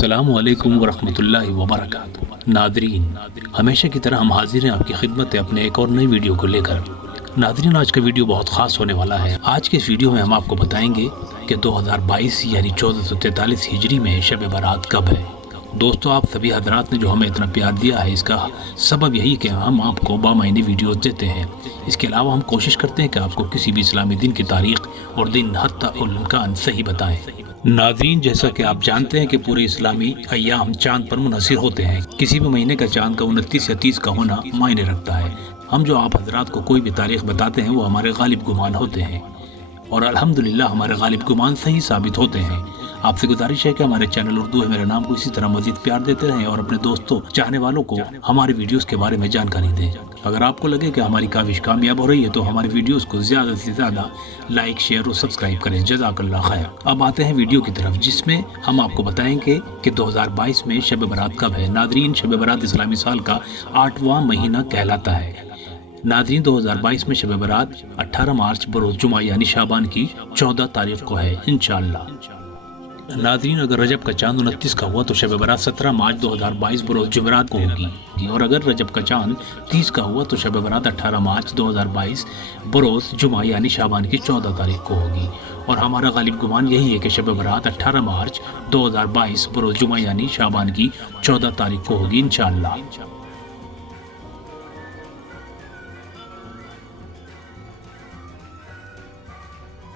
السلام علیکم ورحمۃ اللہ وبرکاتہ۔ ناظرین، ہمیشہ کی طرح ہم حاضر ہیں آپ کی خدمت اپنے ایک اور نئی ویڈیو کو لے کر۔ ناظرین، آج کا ویڈیو بہت خاص ہونے والا ہے۔ آج کے اس ویڈیو میں ہم آپ کو بتائیں گے کہ 2022 یعنی 1443 ہجری میں شب برات کب ہے۔ دوستو، آپ سبھی حضرات نے جو ہمیں اتنا پیار دیا ہے، اس کا سبب یہی کہ ہم آپ کو بامعنی ویڈیوز دیتے ہیں۔ اس کے علاوہ ہم کوشش کرتے ہیں کہ آپ کو کسی بھی اسلامی دن کی تاریخ اور دن حتی الامکان صحیح بتائیں۔ ناظرین، جیسا کہ آپ جانتے ہیں کہ پورے اسلامی ایام چاند پر منحصر ہوتے ہیں۔ کسی بھی مہینے کا چاند کا 29 یا 30 کا ہونا معنی رکھتا ہے۔ ہم جو آپ حضرات کو کوئی بھی تاریخ بتاتے ہیں وہ ہمارے غالب گمان ہوتے ہیں، اور الحمدللہ ہمارے غالب گمان صحیح ثابت ہوتے ہیں۔ آپ سے گزارش ہے کہ ہمارے چینل اردو ہے میرا نام کو اسی طرح مزید پیار دیتے رہیں اور اپنے دوستوں چاہنے والوں کو ہماری ویڈیوز کے بارے میں جانکاری دیں۔ اگر آپ کو لگے کہ ہماری کاوش کامیاب ہو رہی ہے تو ہماری ویڈیوز کو زیادہ سے زیادہ لائک، شیئر اور سبسکرائب کریں۔ جزاک اللہ خیر۔ اب آتے ہیں ویڈیو کی طرف، جس میں ہم آپ کو بتائیں گے کہ 2022 میں شب برات کب ہے۔ ناظرین، شب برات اسلامی سال کا 8واں مہینہ کہلاتا ہے۔ ناظرین، 2022 میں شب برات 18 مارچ بروز جمعہ یعنی شعبان کی 14 تاریخ کو ہے انشاءاللہ۔ ناظرین، اگر رجب کا چاند 29 کا ہوا تو شب برات 17 مارچ 2022 بروز جمعرات کو ہوگی، اور اگر رجب کا چاند 30 کا ہوا تو شب برات 18 مارچ 2022 بروز جمعہ یعنی شعبان کی 14 تاریخ کو ہوگی، اور ہمارا غالب گمان یہی ہے کہ شب برات 18 مارچ 2022 بروز جمعہ یعنی شعبان کی 14 تاریخ کو ہوگی انشاءاللہ۔